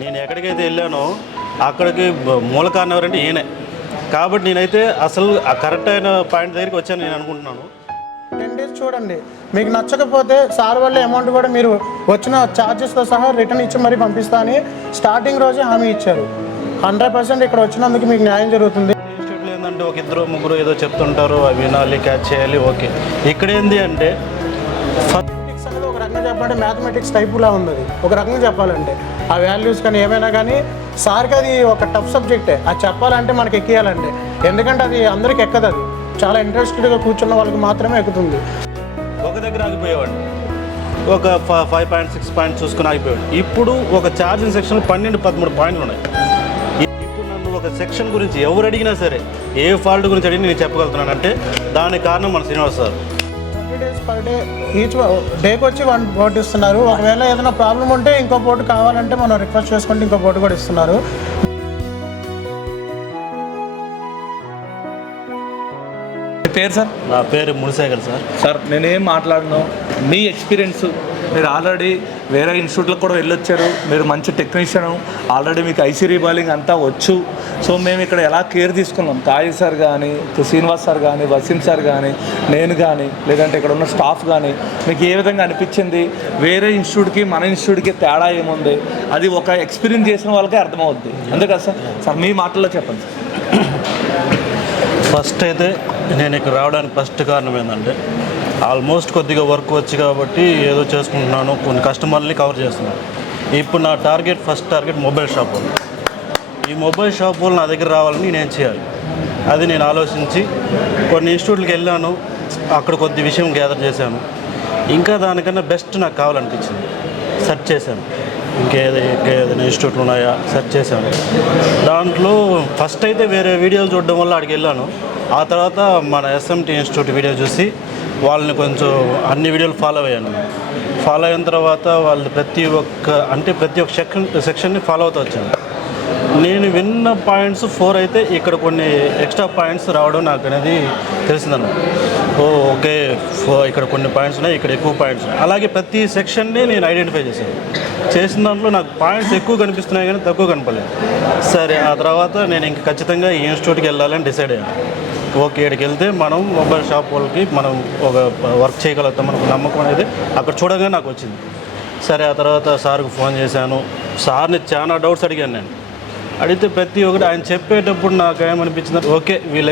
నేను ఎక్కడికైతే వెళ్ళానో అక్కడికి మూల కారణం ఎవరంటే ఈయనే. కాబట్టి నేనైతే అసలు ఆ కరెక్ట్ అయిన పాయింట్ దగ్గరికి వచ్చాను నేను అనుకుంటున్నాను. 10 days చూడండి, మీకు నచ్చకపోతే సార్ వాళ్ళ అమౌంట్ కూడా మీరు వచ్చిన ఛార్జెస్తో సహా రిటర్న్ ఇచ్చి మరీ పంపిస్తా అని స్టార్టింగ్ రోజే హామీ ఇచ్చారు. 100% ఇక్కడ వచ్చినందుకు మీకు న్యాయం జరుగుతుంది. ఇన్స్టిట్యూట్లో ఏంటంటే ఒక ఇద్దరు ముగ్గురు ఏదో చెప్తుంటారు, అవి వినాలి, క్యాచ్ చేయాలి, ఓకే. ఇక్కడ ఏంది అంటే మ్యాథమెటిక్స్ అనేది ఒక రకంగా చెప్పాలంటే మ్యాథమెటిక్స్ టైపులా ఉంది. అది ఒక రకంగా చెప్పాలంటే ఆ వాల్యూస్ కానీ ఏమైనా కానీ సార్కి అది ఒక టఫ్ సబ్జెక్టే. అది చెప్పాలంటే మనకి ఎక్కియాలంటే, ఎందుకంటే అది అందరికి ఎక్కదు. అది చాలా ఇంట్రెస్టెడ్గా కూర్చున్న వాళ్ళకి మాత్రమే ఎక్కుతుంది. ఒక దగ్గర ఆగిపోయేవాడు, ఒక 5.6 పాయింట్స్ చూసుకుని ఆగిపోయాడు. ఇప్పుడు ఒక ఛార్జింగ్ సెక్షన్ 12-13 పాయింట్లు ఉన్నాయి. ఇప్పుడు నన్ను ఒక సెక్షన్ గురించి ఎవరు అడిగినా సరే, ఏ ఫాల్ట్ గురించి అడిగి నేను చెప్పగలుగుతున్నాను అంటే దానికి కారణం మన Srinivas sir. 20 days per day each డేకి వచ్చి 1 బోర్డు ఇస్తున్నారు. ఒకవేళ ఏదైనా ప్రాబ్లం ఉంటే ఇంకో బోర్డు కావాలంటే మనం రిక్వెస్ట్ చేసుకుంటే ఇంకో బోర్డు కూడా ఇస్తున్నారు. పేరు సార్? నా పేరు మునిశేఖర్ సార్. సార్ నేనేం మాట్లాడను, మీ ఎక్స్పీరియన్స్, మీరు ఆల్రెడీ వేరే ఇన్స్టిట్యూట్లకు కూడా వెళ్ళొచ్చారు, మీరు మంచి టెక్నీషియన్, ఆల్రెడీ మీకు ఐసీ రీబాలింగ్ అంతా వచ్చు. సో మేము ఇక్కడ ఎలా కేర్ తీసుకున్నాం, కాజీ సార్ కానీ, శ్రీనివాస్ సార్ కానీ, వసీం సార్ కానీ, నేను కానీ, లేదంటే ఇక్కడ ఉన్న స్టాఫ్ కానీ, మీకు ఏ విధంగా అనిపించింది, వేరే ఇన్స్టిట్యూట్కి మన ఇన్స్టిట్యూట్కి తేడా ఏముంది, అది ఒక ఎక్స్పీరియన్స్ చేసిన వాళ్ళకే అర్థమవుద్ది. అంతే కదా సార్? సార్ మీ మాటల్లో చెప్పండి సార్. ఫస్ట్ అయితే నేను ఇక్కడ రావడానికి ఫస్ట్ కారణం ఏంటంటే ఆల్మోస్ట్ కొద్దిగా వర్క్ వచ్చి కాబట్టి ఏదో చేసుకుంటున్నాను, కొన్ని కస్టమర్ని కవర్ చేస్తున్నాను. ఇప్పుడు నా ఫస్ట్ టార్గెట్ మొబైల్ షాప్ వాళ్ళు. ఈ మొబైల్ షాప్ వాళ్ళు నా దగ్గర రావాలని నేనేం చేయాలి, అది నేను ఆలోచించి కొన్ని ఇన్స్టిట్యూట్లకి వెళ్ళాను, అక్కడ కొద్ది విషయం గ్యాదర్ చేశాను. ఇంకా దానికన్నా బెస్ట్ నాకు కావాలనిపించింది, సెర్చ్ చేశాను, ఇంకేదైనా ఇన్స్టిట్యూట్లు ఉన్నాయా సెర్చ్ చేశాను. దాంట్లో ఫస్ట్ అయితే వేరే వీడియోలు చూడడం వల్ల అక్కడికి వెళ్ళాను. ఆ తర్వాత మన ఎస్ఎంటీ ఇన్స్టిట్యూట్ వీడియో చూసి వాళ్ళని కొంచెం అన్ని వీడియోలు ఫాలో అయ్యాను. ఫాలో అయిన తర్వాత వాళ్ళు ప్రతి ఒక్క సెక్షన్ని ఫాలో అవుతూ వచ్చాను. నేను విన్న పాయింట్స్ 4 అయితే ఇక్కడ కొన్ని ఎక్స్ట్రా పాయింట్స్ రావడం నాకు అనేది తెలిసిందన్నమాట. ఓకే, ఇక్కడ కొన్ని పాయింట్స్ ఉన్నాయి, ఇక్కడ ఎక్కువ పాయింట్స్ ఉన్నాయి. అలాగే ప్రతి సెక్షన్ని నేను ఐడెంటిఫై చేసిన దాంట్లో నాకు పాయింట్స్ ఎక్కువ కనిపిస్తున్నాయి కానీ తక్కువ కనపడలేదు. సరే, ఆ తర్వాత నేను ఇంక ఖచ్చితంగా ఈ ఇన్స్టిట్యూట్కి వెళ్ళాలని డిసైడ్ అయ్యాను. ఓకే, ఇక్కడికి వెళ్తే మనం మొబైల్ షాప్ వాళ్ళకి మనం ఒక వర్క్ చేయగలుగుతాం, మనకు నమ్మకం అనేది అక్కడ చూడగానే నాకు వచ్చింది. సరే, ఆ తర్వాత సార్కి ఫోన్ చేశాను. సార్ని చాలా డౌట్స్ అడిగాను. నేను అడిగితే ప్రతి ఒక్కటి ఆయన చెప్పేటప్పుడు నాకు ఏమనిపించింది, ఓకే వీళ్ళ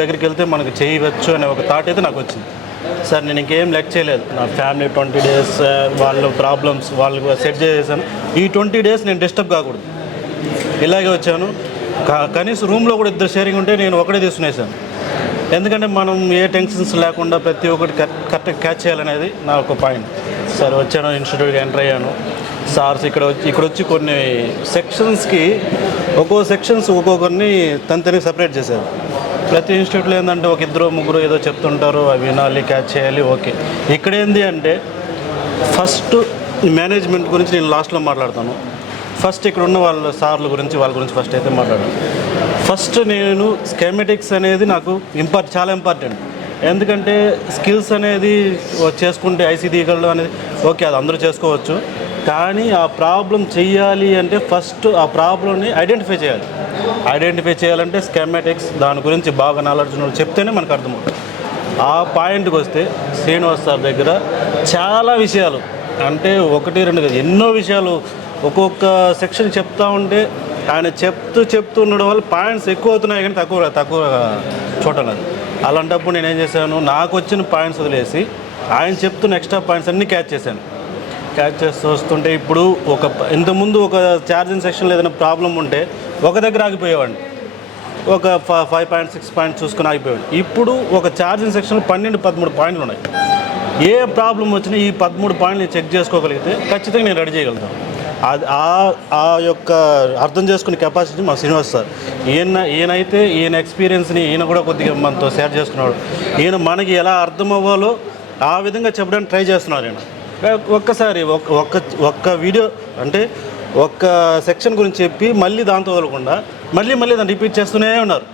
దగ్గరికి వెళ్తే మనకు చేయవచ్చు అనే ఒక థాట్ అయితే నాకు వచ్చింది. సార్ నేను ఇంకేం లెక్క చేయలేదు, నా ఫ్యామిలీ 20 days వాళ్ళ ప్రాబ్లమ్స్ వాళ్ళకి సెట్ చేసేసాను. ఈ 20 days నేను డిస్టర్బ్ కాకూడదు, ఇలాగే వచ్చాను. కనీసం రూమ్లో కూడా 2 షేరింగ్ ఉంటే నేను ఒకటే తీసుకునేసాను. ఎందుకంటే మనం ఏ టెన్షన్స్ లేకుండా ప్రతి ఒక్కటి కరెక్ట్గా క్యాచ్ చేయాలనేది నా ఒక పాయింట్. సరే, వచ్చాను, ఇన్స్టిట్యూట్కి ఎంటర్ అయ్యాను. సార్స్ ఇక్కడ వచ్చి కొన్ని సెక్షన్స్కి ఒక్కొక్కరిని తనని సపరేట్ చేశారు. ప్రతి ఇన్స్టిట్యూట్లో ఏంటంటే ఒక ఇద్దరు ముగ్గురు ఏదో చెప్తుంటారు, అవి వినాలి, క్యాచ్ చేయాలి, ఓకే. ఇక్కడ ఏంటి అంటే ఫస్ట్ మేనేజ్మెంట్ గురించి నేను లాస్ట్లో మాట్లాడతాను. ఫస్ట్ ఇక్కడ ఉన్న వాళ్ళ గురించి ఫస్ట్ అయితే మాట్లాడాను. ఫస్ట్ నేను స్కెమెటిక్స్ అనేది నాకు చాలా ఇంపార్టెంట్. ఎందుకంటే స్కిల్స్ అనేది చేసుకుంటే ఐసీ తీయగలడం అనేది ఓకే, అది అందరూ చేసుకోవచ్చు. కానీ ఆ ప్రాబ్లం చెయ్యాలి అంటే ఫస్ట్ ఆ ప్రాబ్లంని ఐడెంటిఫై చేయాలంటే స్కెమెటిక్స్ దాని గురించి బాగా నాలెడ్జ్ చెప్తేనే మనకు అర్థమవుతుంది. ఆ పాయింట్కి వస్తే శ్రీనివాస్ సార్ దగ్గర చాలా విషయాలు, అంటే 1-2 కాదు, ఎన్నో విషయాలు ఒక్కొక్క సెక్షన్ చెప్తా ఉంటే ఆయన చెప్తూ ఉండడం వల్ల పాయింట్స్ ఎక్కువ అవుతున్నాయి కానీ తక్కువ చూడలేదు. అలాంటప్పుడు నేనేం చేశాను, నాకు వచ్చిన పాయింట్స్ వదిలేసి ఆయన చెప్తున్న ఎక్స్ట్రా పాయింట్స్ అన్నీ క్యాచ్ చేస్తూ వస్తుంటే ఇప్పుడు ఇంతకుముందు ఒక ఛార్జింగ్ సెక్షన్లో ఏదైనా ప్రాబ్లం ఉంటే ఒక దగ్గర ఆగిపోయేవాడిని, ఒక 5.6 పాయింట్స్ చూసుకుని ఆగిపోయాడు. ఇప్పుడు ఒక ఛార్జింగ్ సెక్షన్లో 12-13 పాయింట్లు ఉన్నాయి. ఏ ప్రాబ్లం వచ్చినా ఈ 13 పాయింట్లు చెక్ చేసుకోగలిగితే ఖచ్చితంగా నేను రెడీ చేయగలుగుతాను. ఆ యొక్క అర్థం చేసుకునే కెపాసిటీ మా శ్రీనివాస్ సార్. ఈయన ఎక్స్పీరియన్స్ని ఈయన కూడా కొద్దిగా మనతో షేర్ చేసుకున్నాడు. ఈయన మనకి ఎలా అర్థం అవ్వాలో ఆ విధంగా చెప్పడానికి ట్రై చేస్తున్నారు. ఈయన ఒక్కసారి ఒక్క వీడియో అంటే ఒక్క సెక్షన్ గురించి చెప్పి మళ్ళీ దాంతో వదలకుండా మళ్ళీ దాన్ని రిపీట్ చేస్తూనే ఉన్నారు.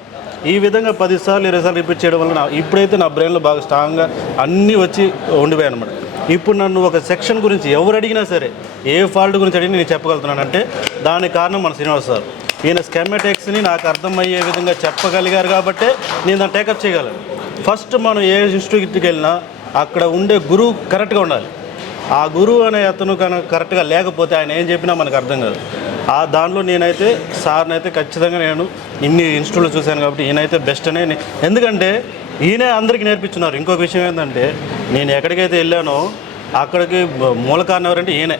ఈ విధంగా 10 సార్లు 20 సార్లు రిపీట్ చేయడం వల్ల ఇప్పుడైతే నా బ్రెయిన్లో బాగా స్ట్రాంగ్గా అన్నీ వచ్చి ఉండిపోయాయి అనమాట. ఇప్పుడు నన్ను ఒక సెక్షన్ గురించి ఎవరు అడిగినా సరే ఏ ఫాల్ట్ గురించి అడిగినా నేను చెప్పగలుగుతున్నానంటే దానికి కారణం మన శ్రీనివాస్ సార్. ఈయన స్కెమాటిక్స్ని నాకు అర్థమయ్యే విధంగా చెప్పగలిగారు కాబట్టే నేను దాన్ని టేకప్ చేయగలను. ఫస్ట్ మనం ఏ ఇన్స్టిట్యూట్కి వెళ్ళినా అక్కడ ఉండే గురువు కరెక్ట్గా ఉండాలి. ఆ గురువు అనే అతను కనుక కరెక్ట్గా లేకపోతే ఆయన ఏం చెప్పినా మనకు అర్థం కాదు. దానిలో నేనైతే సార్ని అయితే ఖచ్చితంగా నేను ఇన్ని ఇన్స్టిట్యూట్లు చూశాను కాబట్టి ఈయనైతే బెస్ట్ అనే. ఎందుకంటే ఈయనే అందరికీ నేర్పించున్నారు. ఇంకొక విషయం ఏంటంటే నేను ఎక్కడికైతే వెళ్ళానో అక్కడికి మూల కారణం ఎవరంటే ఈయనే.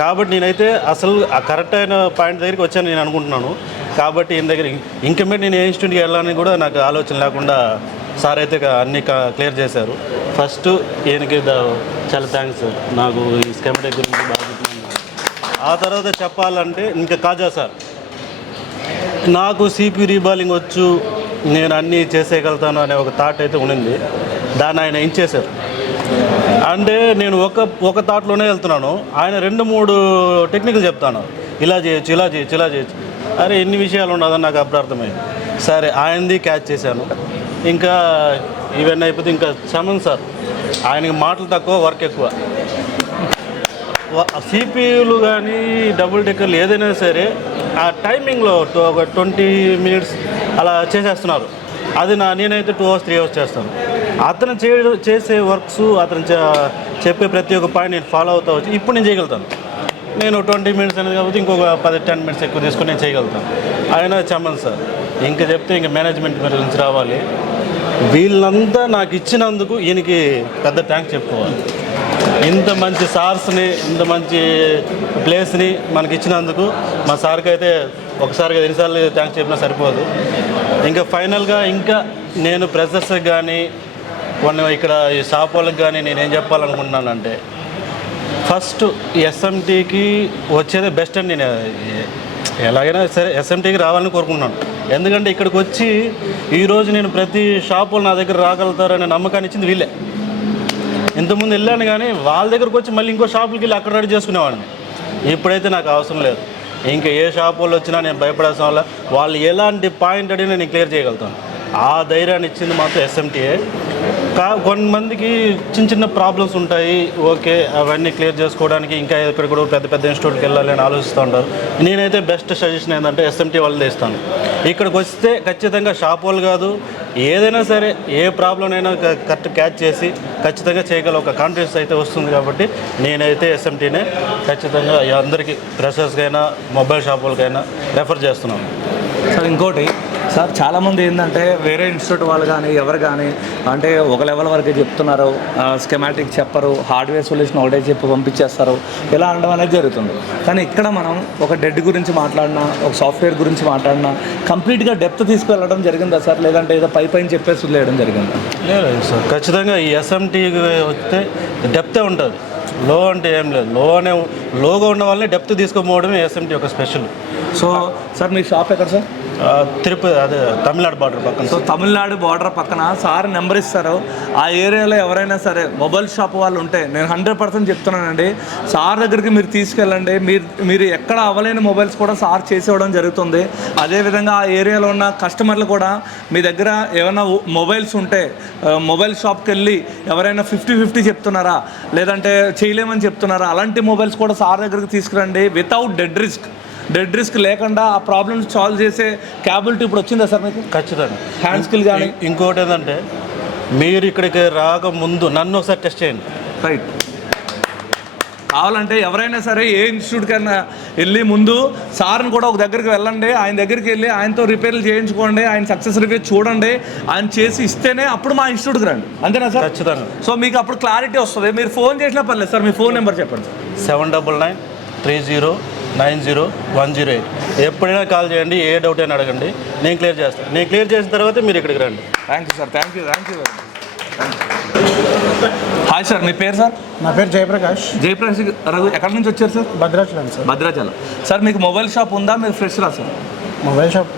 కాబట్టి నేనైతే అసలు ఆ కరెక్ట్ అయిన పాయింట్ దగ్గరికి వచ్చాను నేను అనుకుంటున్నాను. కాబట్టి ఈయన దగ్గర ఇంకా మీద నేను ఏ ఇన్స్టిట్యూట్కి వెళ్ళాలని కూడా నాకు ఆలోచన లేకుండా సార్ అయితే అన్నీ క్లియర్ చేశారు. ఫస్ట్ ఈయనకి చాలా థ్యాంక్స్ నాకు ఈ స్కెమాటిక్ గురించి బాగా చెప్తున్నాను. ఆ తర్వాత చెప్పాలంటే ఇంకా కాజా సార్, నాకు సిపి రీబాలింగ్ వచ్చు, నేను అన్నీ చేసేయగలుగుతాను అనే ఒక థాట్ అయితే ఉండింది. దాన్ని ఆయన ఏం చేశారు అంటే నేను ఒక థాట్లోనే వెళ్తున్నాను, ఆయన 2-3 టెక్నిక్లు చెప్తాను. ఇలా చేయొచ్చు, ఇలా చేయొచ్చు, ఇలా చేయొచ్చు. అరే ఎన్ని విషయాలు ఉండదని నాకు అప్పుడు అర్థమైంది. సరే ఆయనది క్యాచ్ చేశాను. ఇంకా ఇవన్నీ అయిపోతే ఇంకా చమన్ సార్, ఆయనకి మాటలు తక్కువ, వర్క్ ఎక్కువ. సిపియూలు కానీ డబుల్ డెక్కర్లు ఏదైనా సరే ఆ టైమింగ్లో ఒక 20 minutes అలా చేసేస్తున్నారు. అది నేనైతే 2 hours 3 hours చేస్తాను. అతను చేసే వర్క్స్, అతను చెప్పే ప్రతి ఒక్క పాయింట్ నేను ఫాలో అవుతా వచ్చి ఇప్పుడు నేను చేయగలుగుతాను. నేను 20 minutes అనేది కాబట్టి ఇంకొక 10-10 minutes ఎక్కువ తీసుకొని నేను చేయగలుగుతాను. ఆయన చమన్ సార్ ఇంకా చెప్తే ఇంకా మేనేజ్మెంట్ గురించి రావాలి. వీళ్ళంతా నాకు ఇచ్చినందుకు ఈయనకి పెద్ద థ్యాంక్స్ చెప్పుకోవాలి. ఇంత మంచి సార్స్ని, ఇంత మంచి ప్లేస్ని మనకి ఇచ్చినందుకు మా సార్కి అయితే ఒకసారిగా ఎన్నిసార్లు థ్యాంక్స్ చెప్పినా సరిపోదు. ఇంకా ఫైనల్గా ఇంకా నేను ప్రెజర్స్కి కానీ కొన్ని ఇక్కడ ఈ షాప్ వాళ్ళకి కానీ నేనేం చెప్పాలనుకుంటున్నానంటే ఫస్ట్ ఎస్ఎంటీకి వచ్చేదే బెస్ట్ అని నేను ఎలాగైనా సరే ఎస్ఎంటీకి రావాలని కోరుకుంటున్నాను. ఎందుకంటే ఇక్కడికి వచ్చి ఈరోజు నేను ప్రతి షాప్ వాళ్ళు నా దగ్గర రాగలుగుతారనే నమ్మకాన్ని ఇచ్చింది వీళ్ళే. ఇంతకుముందు వెళ్ళాను కానీ వాళ్ళ దగ్గరకు వచ్చి మళ్ళీ ఇంకో షాపులకి వెళ్ళి అక్కడ రెడీ చేసుకునేవాడిని. ఇప్పుడైతే నాకు అవసరం లేదు. ఇంకా ఏ షాప్ వాళ్ళు వచ్చినా నేను భయపడాల్సిన వల్ల వాళ్ళు ఎలాంటి పాయింట్ అడిగినా నేను క్లియర్ చేయగలుగుతాను. ఆ ధైర్యాన్ని ఇచ్చింది మాత్రం ఎస్ఎంటీఏ. కొంతమందికి చిన్న ప్రాబ్లమ్స్ ఉంటాయి, ఓకే, అవన్నీ క్లియర్ చేసుకోవడానికి ఇంకా ఇక్కడ కూడా పెద్ద ఇన్స్టిట్యూట్కి వెళ్ళాలి అని ఆలోచిస్తూ ఉంటారు. నేనైతే బెస్ట్ సజెషన్ ఏంటంటే ఎస్ఎంటీ వాళ్ళదే ఇస్తాను. ఇక్కడికి వస్తే ఖచ్చితంగా షాప్ వాళ్ళు కాదు, ఏదైనా సరే ఏ ప్రాబ్లం అయినా కరెక్ట్ క్యాచ్ చేసి ఖచ్చితంగా చేయగల ఒక కాన్ఫిడెన్స్ అయితే వస్తుంది. కాబట్టి నేనైతే ఎస్ఎంటీనే ఖచ్చితంగా అందరికీ ఫ్రెషర్స్కైనా మొబైల్ షాప్ వాళ్ళకైనా రెఫర్ చేస్తున్నాను. సార్ ఇంకోటి సార్, చాలామంది ఏంటంటే వేరే ఇన్స్టిట్యూట్ వాళ్ళు కానీ ఎవరు కానీ అంటే ఒక లెవెల్ వరకే చెప్తున్నారు, స్కెమాటిక్ చెప్పరు, హార్డ్వేర్ సొల్యూషన్ ఒకటే చెప్పి పంపించేస్తారు, ఇలా అనడం అనేది జరుగుతుంది. కానీ ఇక్కడ మనం ఒక డెడ్ గురించి మాట్లాడినా, ఒక సాఫ్ట్వేర్ గురించి మాట్లాడినా కంప్లీట్గా డెప్త్ తీసుకువెళ్ళడం జరిగిందా సార్? లేదంటే ఏదో పైన చెప్పేసి వదిలేయడం జరిగిందా? లేదు సార్, ఖచ్చితంగా ఈ ఎస్ఎంటీ వస్తే డెప్తే ఉంటుంది. లో అంటే ఏం లేదు, లోగా ఉన్న వాళ్ళని డెప్త్ తీసుకోపోవడమే ఎస్ఎంటీ ఒక స్పెషల్. సో సార్ మీ షాప్ ఎక్కడ సార్? తిరుపతి, అదే తమిళనాడు బార్డర్ పక్కన. సో తమిళనాడు బార్డర్ పక్కన సార్ నెంబర్ ఇస్తారు. ఆ ఏరియాలో ఎవరైనా సరే మొబైల్ షాప్ వాళ్ళు ఉంటే నేను 100% చెప్తున్నానండి, సార్ దగ్గరికి మీరు తీసుకెళ్ళండి. మీరు ఎక్కడ అవ్వలేని మొబైల్స్ కూడా సార్ చేసేవడం జరుగుతుంది. అదేవిధంగా ఆ ఏరియాలో ఉన్న కస్టమర్లు కూడా మీ దగ్గర ఏమైనా మొబైల్స్ ఉంటే మొబైల్ షాప్కి వెళ్ళి ఎవరైనా 50-50 చెప్తున్నారా, లేదంటే చేయలేమని చెప్తున్నారా, అలాంటి మొబైల్స్ కూడా సార్ దగ్గరికి తీసుకురండి. వితౌట్ డెడ్ రిస్క్ లేకుండా ఆ ప్రాబ్లమ్స్ సాల్వ్ చేసే క్యాబిలిటీ ఇప్పుడు వచ్చిందా సార్ మీకు? ఖచ్చితంగా హ్యాండ్ స్కిల్ కానీ. ఇంకోటి ఏంటంటే మీరు ఇక్కడికి రాకముందు నన్ను ఒకసారి టెస్ట్ చేయండి. రైట్. కావాలంటే ఎవరైనా సరే ఏ ఇన్స్టిట్యూట్కైనా వెళ్ళి ముందు సార్ని కూడా ఒక దగ్గరికి వెళ్ళండి, ఆయన దగ్గరికి వెళ్ళి ఆయనతో రిపేర్లు చేయించుకోండి, ఆయన సక్సెస్ రివ్యూ చూడండి, ఆయన చేసి ఇస్తేనే అప్పుడు మా ఇన్స్టిట్యూట్కి రండి. అంతేనా సార్? ఖచ్చితంగా. సో మీకు అప్పుడు క్లారిటీ వస్తుంది. మీరు ఫోన్ చేసినా పర్లేదు సార్, మీ ఫోన్ నెంబర్ చెప్పండి. 7993010108. ఎప్పుడైనా కాల్ చేయండి, ఏ డౌట్ అయినా అడగండి, నేను క్లియర్ చేస్తాను. నేను క్లియర్ చేసిన తర్వాత మీరు ఇక్కడికి రండి. Thank you sir, thank you very much. Hi sir, మీ పేరు సార్? నా పేరు జయప్రకాష్. జయప్రకాష్ రఘు, ఎక్కడి నుంచి వచ్చారు sir? Bhadrachalam sir. Bhadrachalam. Sir మీకు మొబైల్ షాప్ ఉందా? మీరు ఫ్రెషరా సార్?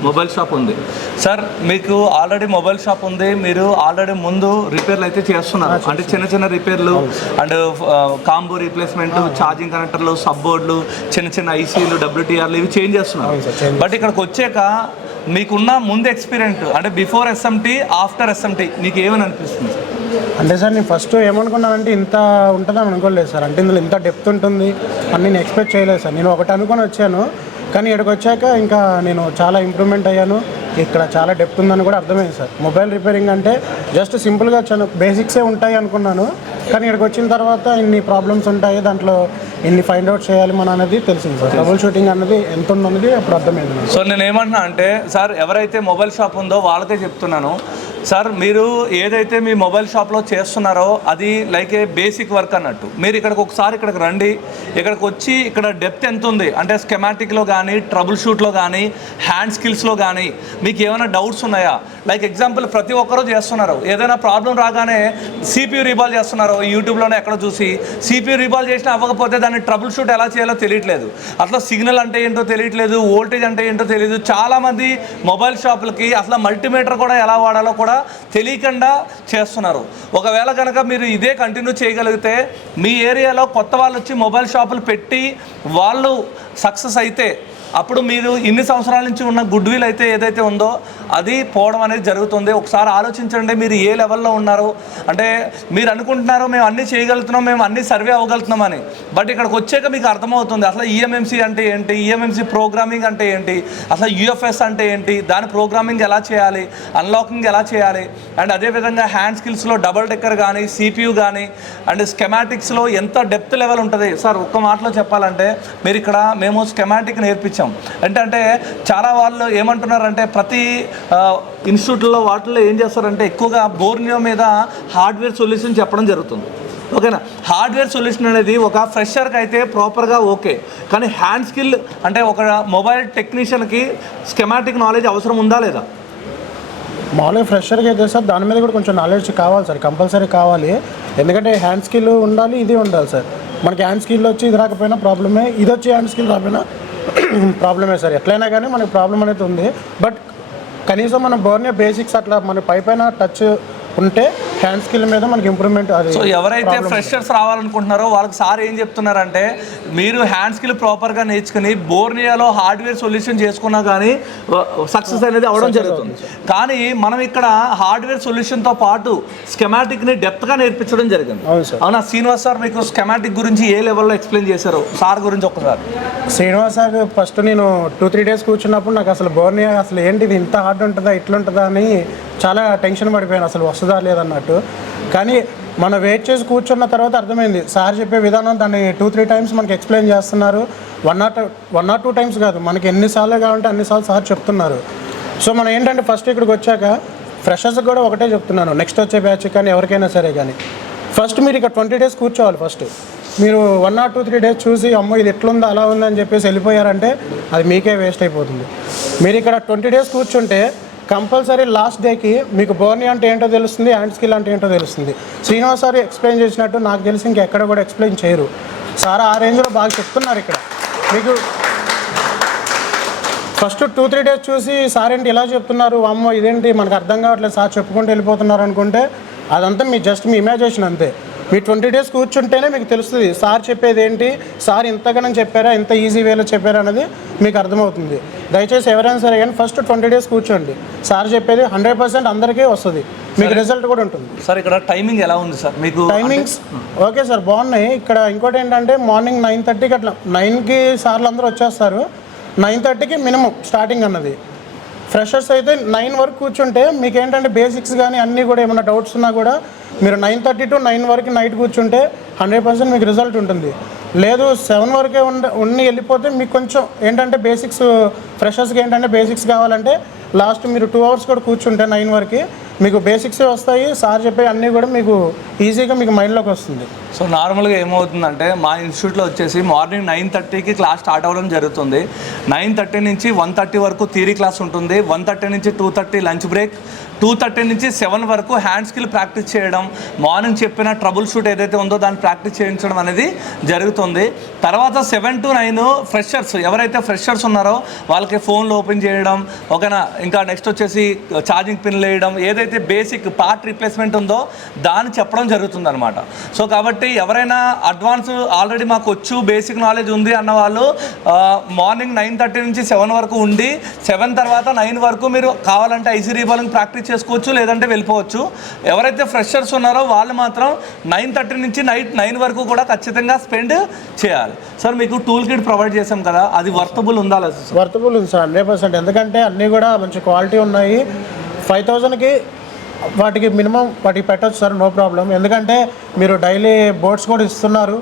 మొబైల్ షాప్ ఉంది సార్. మీకు ఆల్రెడీ మొబైల్ షాప్ ఉంది, మీరు ఆల్రెడీ ముందు రిపేర్లు అయితే చేస్తున్నారు, అంటే చిన్న రిపేర్లు అండ్ కాంబో రీప్లేస్మెంట్, ఛార్జింగ్ కనెక్టర్లు, సబ్ బోర్డులు, చిన్న ఐసీలు, WTRలు ఇవి చేంజ్ చేస్తున్నారు. బట్ ఇక్కడికి వచ్చాక మీకున్న ముందు ఎక్స్పీరియన్స్ అంటే బిఫోర్ ఎస్ఎంటీ, ఆఫ్టర్ ఎస్ఎంటీ మీకు ఏమని అనిపిస్తుంది? అంటే సార్ నేను ఫస్ట్ ఏమనుకున్నానంటే ఇంత ఉంటుందని అనుకోలేదు సార్. అంటే ఇందులో ఇంత డెప్త్ ఉంటుంది అని నేను ఎక్స్పెక్ట్ చేయలేదు సార్. నేను ఒకటి అనుకొని వచ్చాను, కానీ ఇక్కడికి వచ్చాక ఇంకా నేను చాలా ఇంప్రూవ్మెంట్ అయ్యాను. ఇక్కడ చాలా డెప్త్ ఉందని కూడా అర్థమైంది సార్. మొబైల్ రిపేరింగ్ అంటే జస్ట్ సింపుల్గా బేసిక్సే ఉంటాయి అనుకున్నాను, కానీ ఇక్కడికి వచ్చిన తర్వాత ఇన్ని ప్రాబ్లమ్స్ ఉంటాయి, దాంట్లో ఇన్ని ఫైండ్ అవుట్ చేయాలి మనం అనేది తెలిసింది సార్. ట్రబుల్ షూటింగ్ అనేది ఎంత ఉన్నది అప్పుడు అర్థమైంది. సో నేను ఏమంటున్నా అంటే సార్, ఎవరైతే మొబైల్ షాప్ ఉందో వాళ్ళకే చెప్తున్నాను సార్, మీరు ఏదైతే మీ మొబైల్ షాప్లో చేస్తున్నారో అది లైక్ ఏ బేసిక్ వర్క్ అన్నట్టు. మీరు ఇక్కడికి రండి, ఇక్కడికి వచ్చి ఇక్కడ డెప్త్ ఎంత ఉంది అంటే స్కెమాటిక్లో కానీ, ట్రబుల్ షూట్లో కానీ, హ్యాండ్ స్కిల్స్లో కానీ మీకు ఏమైనా డౌట్స్ ఉన్నాయా? లైక్ ఎగ్జాంపుల్ ప్రతి ఒక్కరూ చేస్తున్నారు, ఏదైనా ప్రాబ్లం రాగానే CPU రీబాల్ చేస్తున్నారు, యూట్యూబ్లోనే ఎక్కడ చూసి CPU రీబాల్ చేసినా అవ్వకపోతే దాన్ని ట్రబుల్ షూట్ ఎలా చేయాలో తెలియట్లేదు, అసలు సిగ్నల్ అంటే ఏంటో తెలియట్లేదు, వోల్టేజ్ అంటే ఏంటో తెలియదు. చాలామంది మొబైల్ షాపులకి అసలు మల్టీమీటర్ కూడా ఎలా వాడాలో కూడా తెలియకుండా చేస్తున్నారు. ఒకవేళ కనుక మీరు ఇదే కంటిన్యూ చేయగలిగితే మీ ఏరియాలో కొత్త వాళ్ళు వచ్చి మొబైల్ షాపులు పెట్టి వాళ్ళు సక్సెస్ అయితే అప్పుడు మీరు ఇన్ని సంవత్సరాల నుంచి ఉన్న గుడ్ విల్ అయితే ఏదైతే ఉందో అది పోవడం అనేది జరుగుతుంది. ఒకసారి ఆలోచించండి, మీరు ఏ లెవెల్లో ఉన్నారు. అంటే మీరు అనుకుంటున్నారు మేము అన్నీ చేయగలుగుతున్నాం, మేము అన్నీ సర్వే అవ్వగలుగుతున్నామని, బట్ ఇక్కడికి వచ్చాక మీకు అర్థమవుతుంది అసలు EMMC అంటే ఏంటి, EMMC ప్రోగ్రామింగ్ అంటే ఏంటి, అసలు UFS అంటే ఏంటి, దాని ప్రోగ్రామింగ్ ఎలా చేయాలి, అన్లాకింగ్ ఎలా చేయాలి, అండ్ అదేవిధంగా హ్యాండ్ స్కిల్స్లో డబల్ డెక్కర్ కానీ, CPU కానీ, అండ్ స్కెమాటిక్స్లో ఎంత డెప్త్ లెవెల్ ఉంటుంది. సార్ ఒక్క మాటలో చెప్పాలంటే మీరు ఇక్కడ మేము స్కెమాటిక్ నేర్పించాం. అంటే చాలా వాళ్ళు ఏమంటున్నారంటే ప్రతి ఇన్స్టిట్యూట్లో వాటిల్లో ఏం చేస్తారంటే ఎక్కువగా బోర్నియో మీద హార్డ్వేర్ సొల్యూషన్ చెప్పడం జరుగుతుంది. ఓకేనా, హార్డ్వేర్ సొల్యూషన్ అనేది ఒక ఫ్రెషర్కి అయితే ప్రాపర్గా ఓకే, కానీ హ్యాండ్ స్కిల్ అంటే ఒక మొబైల్ టెక్నీషియన్కి స్కెమాటిక్ నాలెడ్జ్ అవసరం ఉందా లేదా? మామూలుగా ఫ్రెషర్కి అయితే సార్ దాని మీద కూడా కొంచెం నాలెడ్జ్ కావాలి సార్, కంపల్సరీ కావాలి. ఎందుకంటే హ్యాండ్ స్కిల్ ఉండాలి, ఇది ఉండాలి సార్. మనకి హ్యాండ్ స్కిల్ వచ్చి ఇది రాకపోయినా ప్రాబ్లమే, ఇది వచ్చి హ్యాండ్ స్కిల్ రాకపోయినా ప్రాబ్లమే సార్. ఎట్లయినా కానీ మనకి ప్రాబ్లం అనేది ఉంది, బట్ కనీసం మన బోర్నియో బేసిక్స్ అట్లా మన పైన టచ్ ఉంటే హ్యాండ్ స్కిల్ మీద మనకి ఇంప్రూవ్మెంట్. అది సో ఎవరైతే ఫ్రెషర్స్ రావాలనుకుంటున్నారో వాళ్ళకి సార్ ఏం చెప్తున్నారంటే మీరు హ్యాండ్ స్కిల్ ప్రాపర్గా నేర్చుకుని బోర్నియాలో హార్డ్వేర్ సొల్యూషన్ చేసుకున్నా కానీ సక్సెస్ అనేది అవడం జరుగుతుంది. కానీ మనం ఇక్కడ హార్డ్వేర్ సొల్యూషన్తో పాటు స్కెమాటిక్ని డెప్త్గా నేర్పించడం జరిగింది. అవునా శ్రీనివాస్ సార్, మీకు స్కెమాటిక్ గురించి ఏ లెవెల్లో ఎక్స్ప్లెయిన్ చేశారు సార్ గురించి ఒక్కసారి? శ్రీనివాస్ సార్ ఫస్ట్ నేను 2-3 డేస్ కూర్చున్నప్పుడు నాకు అసలు బోర్నియా అసలు ఏంటిది ఇంత హార్డ్ ఉంటుందా ఇట్లుంటుందా అని చాలా టెన్షన్ పడిపోయాను, అసలు వస్తుందా లేదన్నట్టు. కానీ మనం వెయిట్ చేసి కూర్చున్న తర్వాత అర్థమైంది సార్ చెప్పే విధానం. దాన్ని 2-3 టైమ్స్ మనకి ఎక్స్ప్లెయిన్ చేస్తున్నారు, 1 or 2 టైమ్స్ కాదు, మనకి ఎన్నిసార్లు కావాలంటే అన్నిసార్లు సార్ చెప్తున్నారు. సో మనం ఏంటంటే ఫస్ట్ ఇక్కడికి వచ్చాక ఫ్రెషర్స్కి కూడా ఒకటే చెప్తున్నాను, నెక్స్ట్ వచ్చే బ్యాచ్ కానీ ఎవరికైనా సరే కానీ ఫస్ట్ మీరు ఇక్కడ 20 డేస్ కూర్చోవాలి. ఫస్ట్ మీరు 1 or 2-3 డేస్ చూసి అమ్మో ఇది ఎట్లుందో అలా ఉందని చెప్పేసి వెళ్ళిపోయారంటే అది మీకే వేస్ట్ అయిపోతుంది. మీరు ఇక్కడ 20 డేస్ కూర్చుంటే కంపల్సరీ లాస్ట్ డేకి మీకు బోర్నియో అంటే ఏంటో తెలుస్తుంది, హ్యాండ్ స్కిల్ అంటే ఏంటో తెలుస్తుంది. శ్రీనివాస్ సార్ ఎక్స్ప్లెయిన్ చేసినట్టు నాకు తెలిసి ఇంకెక్కడ కూడా ఎక్స్ప్లెయిన్ చేయరు. సార్ ఆ రేంజ్లో బాగా చెప్తున్నారు. ఇక్కడ మీకు ఫస్ట్ 2-3 డేస్ చూసి సార్ ఏంటి ఇలా చెప్తున్నారు, అమ్మో ఇదేంటి మనకు అర్థం కావట్లేదు సార్ చెప్పుకుంటూ వెళ్ళిపోతున్నారు అనుకుంటే అదంతా మీ జస్ట్ మీ ఇమాజినేషన్ అంతే. మీ 20 డేస్ కూర్చుంటేనే మీకు తెలుస్తుంది సార్ చెప్పేది ఏంటి, సార్ ఇంతగానం చెప్పారా, ఇంత ఈజీ వేలో చెప్పారా అనేది మీకు అర్థమవుతుంది. దయచేసి ఎవరైనా సరే కానీ ఫస్ట్ 20 డేస్ కూర్చోండి, సార్ చెప్పేది 100% అందరికీ వస్తుంది, మీకు రిజల్ట్ కూడా ఉంటుంది. సార్ ఇక్కడ టైమింగ్ ఎలా ఉంది సార్ మీకు? టైమింగ్స్ ఓకే సార్ బాగున్నాయి. ఇక్కడ ఇంకోటి ఏంటంటే మార్నింగ్ 9:30కి అట్లా 9కి సార్లు అందరూ వచ్చేస్తారు, 9:30కి మినిమం స్టార్టింగ్ అన్నది. ఫ్రెషర్స్ అయితే 9 వరకు కూర్చుంటే మీకు ఏంటంటే బేసిక్స్ కానీ అన్నీ కూడా ఏమైనా డౌట్స్ ఉన్నా కూడా మీరు 9:30 to 9 వరకు నైట్ కూర్చుంటే 100% మీకు రిజల్ట్ ఉంటుంది. లేదు 7 వరకే ఉండి వెళ్ళిపోతే మీకు కొంచెం ఏంటంటే బేసిక్స్ ఫ్రెషర్స్కి ఏంటంటే బేసిక్స్ కావాలంటే లాస్ట్ మీరు 2 hours కూడా కూర్చుంటే 9 వరకు మీకు బేసిక్సే వస్తాయి. సార్ చెప్పే అన్నీ కూడా మీకు ఈజీగా మీకు మైండ్లోకి వస్తుంది. సో నార్మల్గా ఏమవుతుందంటే మా ఇన్స్టిట్యూట్లో వచ్చేసి మార్నింగ్ 9:30కి క్లాస్ స్టార్ట్ అవ్వడం జరుగుతుంది. 9:30 నుంచి 1:30 వరకు థియరీ క్లాస్ ఉంటుంది. 1:30 నుంచి 2:30 లంచ్ బ్రేక్. 2:30 నుంచి 7 వరకు హ్యాండ్ స్కిల్ ప్రాక్టీస్ చేయడం, మార్నింగ్ చెప్పిన ట్రబుల్ షూట్ ఏదైతే ఉందో దాన్ని ప్రాక్టీస్ చేయించడం అనేది జరుగుతుంది. తర్వాత 7 to 9 ఫ్రెషర్స్ ఎవరైతే ఫ్రెషర్స్ ఉన్నారో వాళ్ళకి ఫోన్లు ఓపెన్ చేయడం, ఓకేనా, ఇంకా నెక్స్ట్ వచ్చేసి ఛార్జింగ్ పిన్లు వేయడం, ఏదైతే బేసిక్ పార్ట్ రీప్లేస్మెంట్ ఉందో దాన్ని చెప్పడం జరుగుతుంది అనమాట. సో కాబట్టి కాబట్టి ఎవరైనా అడ్వాన్స్ ఆల్రెడీ మాకు వచ్చు బేసిక్ నాలెడ్జ్ ఉంది అన్న వాళ్ళు మార్నింగ్ 9:30 నుంచి 7 వరకు ఉండి 7 తర్వాత 9 వరకు మీరు కావాలంటే ఐసీ రీబాలింగ్ ప్రాక్టీస్ చేసుకోవచ్చు, లేదంటే వెళ్ళిపోవచ్చు. ఎవరైతే ఫ్రెషర్స్ ఉన్నారో వాళ్ళు మాత్రం 9:30 నుంచి నైట్ 9 వరకు కూడా ఖచ్చితంగా స్పెండ్ చేయాలి. సార్ మీకు టూల్ కిట్ ప్రొవైడ్ చేసాం కదా, అది వర్తబుల్ ఉందా లేదు? వర్తబుల్ ఉంది సార్ 100%. ఎందుకంటే అన్నీ కూడా మంచి క్వాలిటీ ఉన్నాయి. 5,000కి వాటికి మినిమం వాటికి పెట్టచ్చు సార్, నో ప్రాబ్లం. ఎందుకంటే మీరు డైలీ బోర్డ్స్ కూడా ఇస్తున్నారు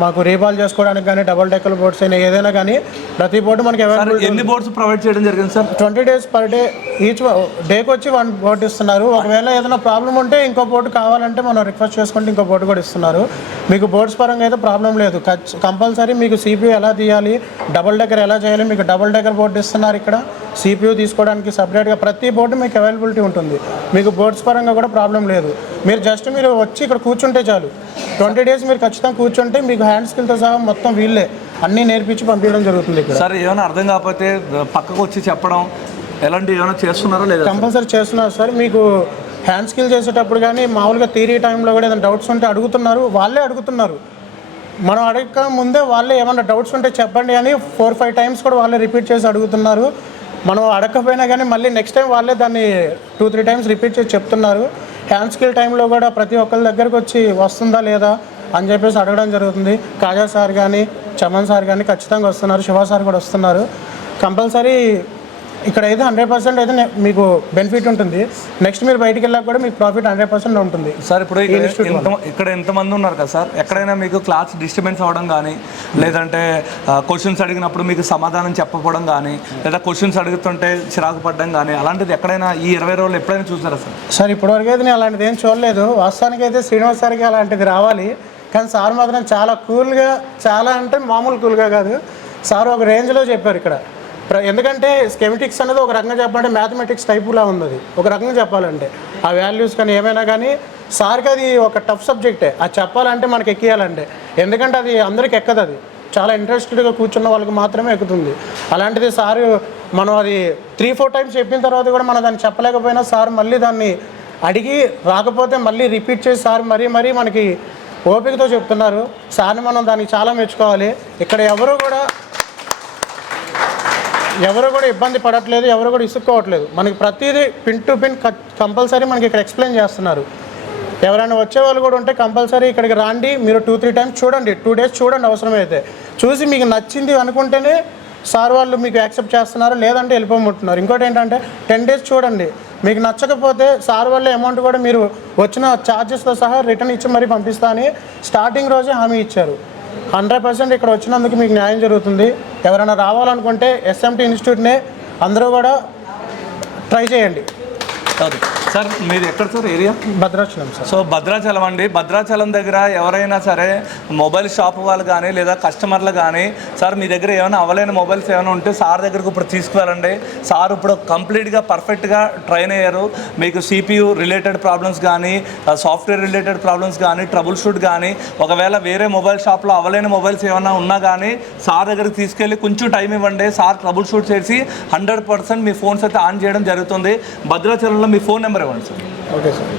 మాకు రీబాల్ చేసుకోవడానికి, కానీ డబుల్ డెక్కల్ బోర్డ్స్ అయినా ఏదైనా కానీ ప్రతి బోర్డు మనకి అవైలబుల్. ఎన్ని బోర్డ్స్ ప్రొవైడ్ చేయడం జరిగింది sir? 20 days per day, each డేకి వచ్చి 1 బోర్డు ఇస్తున్నారు. ఒకవేళ ఏదైనా ప్రాబ్లం ఉంటే ఇంకో బోర్డు కావాలంటే మనం రిక్వెస్ట్ చేసుకుంటే ఇంకో బోర్డు కూడా ఇస్తున్నారు. మీకు బోర్డ్స్ పరంగా అయితే ప్రాబ్లం లేదు. కంపల్సరీ మీకు CPU ఎలా తీయాలి, డబుల్ డెక్కర్ ఎలా చేయాలి, మీకు డబుల్ డెక్కర్ బోర్డు ఇస్తున్నారు. ఇక్కడ CPU తీసుకోవడానికి సపరేట్గా ప్రతి బోర్డు మీకు అవైలబిలిటీ ఉంటుంది. మీకు బోర్డ్స్ పరంగా కూడా ప్రాబ్లం లేదు. మీరు జస్ట్ మీరు వచ్చి ఇక్కడ కూర్చుంటే చాలు. 20 days మీరు ఖచ్చితంగా కూర్చుంటే మీకు హ్యాండ్ స్కిల్తో సహా మొత్తం వీళ్ళే అన్నీ నేర్పించి పంపించడం జరుగుతుంది ఇక్కడ. సార్ ఏమైనా అర్థం కాకపోతే పక్కకు వచ్చి చెప్పడం ఎలాంటి ఏమైనా చేస్తున్నారో లేదా? కంపల్సరీ చేస్తున్నారు సార్. మీకు హ్యాండ్ స్కిల్ చేసేటప్పుడు కానీ మామూలుగా థియరీ టైంలో కూడా ఏదైనా డౌట్స్ ఉంటే అడుగుతున్నారు, వాళ్ళే అడుగుతున్నారు. మనం అడగక ముందే వాళ్ళే ఏమైనా డౌట్స్ ఉంటే చెప్పండి అని 4-5 times కూడా వాళ్ళే రిపీట్ చేసి అడుగుతున్నారు. మనం అడగకపోయినా కానీ మళ్ళీ నెక్స్ట్ టైం వాళ్ళే దాన్ని 2-3 times రిపీట్ చేసి చెప్తున్నారు. హ్యాండ్ స్కిల్ టైంలో కూడా ప్రతి ఒక్కరి దగ్గరకు వచ్చి వస్తుందా లేదా అని చెప్పేసి అడగడం జరుగుతుంది. కాజా సార్ కానీ చమన్ సార్ కానీ ఖచ్చితంగా వస్తున్నారు, శివ సార్ కూడా వస్తున్నారు. కంపల్సరీ ఇక్కడ అయితే 100% అయితే మీకు బెనిఫిట్ ఉంటుంది. నెక్స్ట్ మీరు బయటికి వెళ్ళాక కూడా మీకు ప్రాఫిట్ 100% ఉంటుంది సార్. ఇప్పుడు ఇక్కడ ఎంతమంది ఉన్నారు కదా సార్, ఎక్కడైనా మీకు క్లాస్ డిస్టర్బెన్స్ అవ్వడం కానీ, లేదంటే క్వశ్చన్స్ అడిగినప్పుడు మీకు సమాధానం చెప్పకపోవడం కానీ, లేదా క్వశ్చన్స్ అడుగుతుంటే చిరాకు పడడం కానీ, అలాంటిది ఎక్కడైనా ఈ 20 రోజులు ఎప్పుడైనా చూసారా సార్? సార్ ఇప్పటివరకు అయితే నేను అలాంటిది ఏం చూడలేదు. వాస్తవానికి అయితే శ్రీనివాస్ సార్కి అలాంటిది రావాలి, కానీ సార్ మాత్రం చాలా కూల్గా, చాలా అంటే మామూలు కూల్గా కాదు సార్, ఒక రేంజ్లో చెప్పారు ఇక్కడ. ఎందుకంటే స్కెమెటిక్స్ అనేది ఒక రకంగా చెప్పాలంటే మ్యాథమెటిక్స్ టైపులా ఉంది. అది ఒక రకంగా చెప్పాలంటే ఆ వాల్యూస్ కానీ ఏమైనా కానీ సార్కి అది ఒక టఫ్ సబ్జెక్టే. అది చెప్పాలంటే మనకి ఎక్కియాలంటే, ఎందుకంటే అది అందరికి ఎక్కదు. అది చాలా ఇంట్రెస్టెడ్గా కూర్చున్న వాళ్ళకి మాత్రమే ఎక్కుతుంది. అలాంటిది సార్ మనం అది 3-4 times చెప్పిన తర్వాత కూడా మనం దాన్ని చెప్పలేకపోయినా సార్ మళ్ళీ దాన్ని అడిగి రాకపోతే మళ్ళీ రిపీట్ చేసి సార్ మరీ మనకి ఓపికతో చెప్తున్నారు. సార్ని మనం దానికి చాలా మెచ్చుకోవాలి. ఇక్కడ ఎవరు కూడా ఇబ్బంది పడట్లేదు, ఎవరు కూడా ఇసుక్కోవట్లేదు. మనకి ప్రతిదీ పిన్ టు పిన్ కంపల్సరీ మనకి ఇక్కడ ఎక్స్ప్లెయిన్ చేస్తున్నారు. ఎవరైనా వచ్చే వాళ్ళు కూడా ఉంటే కంపల్సరీ ఇక్కడికి రండి. మీరు 2-3 times చూడండి, 2 days చూడండి. అవసరమైతే చూసి మీకు నచ్చింది అనుకుంటేనే సార్ వాళ్ళు మీకు యాక్సెప్ట్ చేస్తున్నారు, లేదంటే వెళ్ళిపోమంటున్నారు. ఇంకోటి ఏంటంటే 10 days చూడండి, మీకు నచ్చకపోతే సార్ వాళ్ళ అమౌంట్ కూడా మీరు వచ్చిన ఛార్జెస్తో సహా రిటర్న్ ఇచ్చి మరీ పంపిస్తా అని స్టార్టింగ్ రోజే హామీ ఇచ్చారు. 100% ఇక్కడ వచ్చినందుకు మీకు న్యాయం జరుగుతుంది. ఎవరైనా రావాలనుకుంటే SMT ఇన్స్టిట్యూట్నే అందరూ కూడా ట్రై చేయండి. సార్ మీది ఎక్కడ sir area? Bhadrachalam sir. So Bhadrachalam అండి. భద్రాచలం దగ్గర ఎవరైనా సరే మొబైల్ షాప్ వాళ్ళు కానీ లేదా కస్టమర్లు కానీ, సార్ మీ దగ్గర ఏమైనా అవ్వలేని మొబైల్స్ ఏమైనా ఉంటే సార్ దగ్గరకు ఇప్పుడు తీసుకువెళ్ళండి. సార్ ఇప్పుడు కంప్లీట్గా పర్ఫెక్ట్గా ట్రైన్ అయ్యారు. మీకు CPU రిలేటెడ్ ప్రాబ్లమ్స్ కానీ, సాఫ్ట్వేర్ రిలేటెడ్ ప్రాబ్లమ్స్ కానీ, ట్రబుల్ షూట్ కానీ, ఒకవేళ వేరే మొబైల్ షాప్లో అవ్వలేని మొబైల్స్ ఏమైనా ఉన్నా కానీ సార్ దగ్గరికి తీసుకెళ్ళి కొంచెం టైం ఇవ్వండి. సార్ ట్రబుల్ షూట్ చేసి 100% మీ ఫోన్స్ అయితే ఆన్ చేయడం జరుగుతుంది. భద్రాచలంలో మీ ఫోన్ నెంబర్ ఇవ్వండి సార్. ఓకే సార్,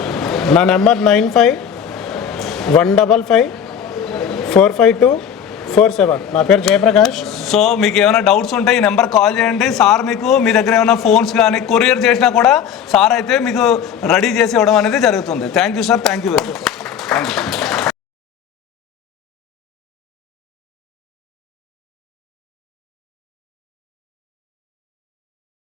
నా నెంబర్ 95-155-452-47. నా పేరు జయప్రకాష్. సో మీకు ఏమైనా డౌట్స్ ఉంటే ఈ నెంబర్ కాల్ చేయండి. సార్ మీకు మీ దగ్గర ఏమైనా ఫోన్స్ కానీ కొరియర్ చేసినా కూడా సార్ అయితే మీకు రెడీ చేసి ఇవ్వడం అనేది జరుగుతుంది. Thank you sir, thank you very much. Thank you.